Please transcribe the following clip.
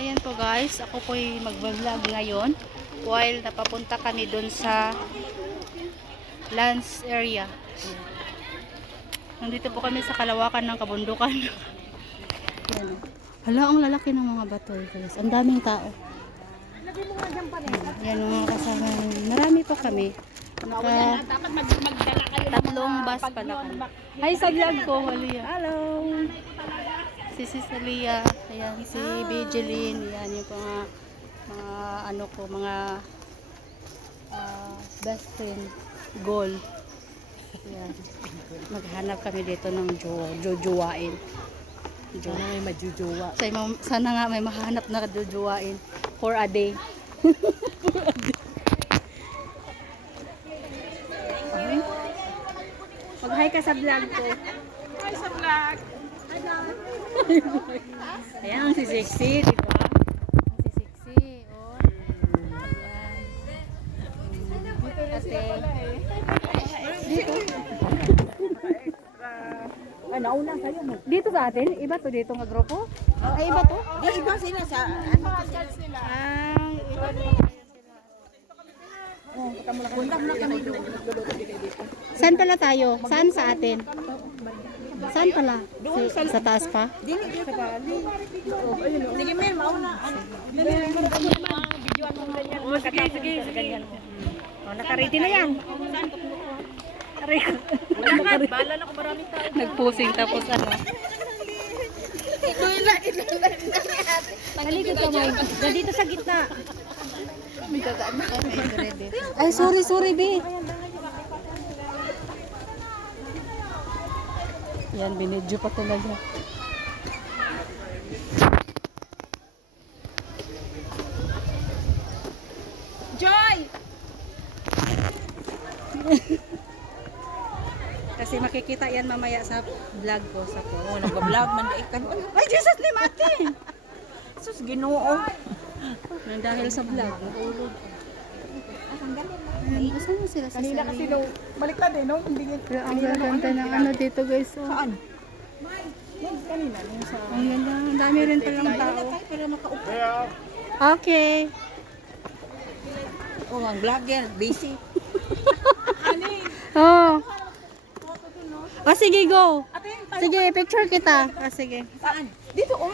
ayan po guys, ako po'y mag-vlog ngayon while napapunta kami dun sa lunch area. Nandito po kami sa kalawakan ng kabundukan. Ayan. Hala, ang lalaki ng mga bato guys. Ang daming tao. Ayan mga kasama. Marami po kami. Tatlong bus pala kami. Hi sa vlog ko, Halia. Hello. Si Cecilia, ayan, si Bejeline, ayan yung mga ano ko, mga best friend, goal. Ayan. Maghanap kami dito ng jojowain. Sana may majujowa. Sana nga may mahanap na jojowain for a day. Mag-hi ka sa vlog ko. Hi sa vlog! Ayan, si Sexy, di ba? Si Sexy, oh. Ayan. Dito. Nauna kayo mo. Dito sa atin? Iba to dito nga grupo? Ay, iba to? Di iba sila sa ano sila. Iba to. Punta mo na kami doon. Nagluluto din dito. Saan pala tayo? Saan sa atin? Saan pala? Sa taas pa? Dili sa bali. Sige men, mauna. Videoan mo ganyan. Oh, sige. Oh, naka-ready na yan. Bala na ko maraming tao. Nag-posing tapos ano? Halika ka mo. Dito sa gitna. Ay, sorry, B. Yan, binidyo pa talaga. Joy! Kasi makikita yan mamaya sa vlog ko. Sa Oh, nag-vlog man di kan. Ay, Jesus ni Mati! Sus Ginoo. Nang dahil sa vlog, nahulog. Saan mo sila sa Kanina kasi no, baliktad eh no, hindi Pero ang ganda ng ano dito guys. Oh. saan? Kanina yung sa Ang ganda. Ang dami rin palang tao. para makaupo. Okay. Oh, ang vlogger, busy. Oh. Oh, sige, go. Sige, picture kita. Ah, sige. Saan? Dito oh.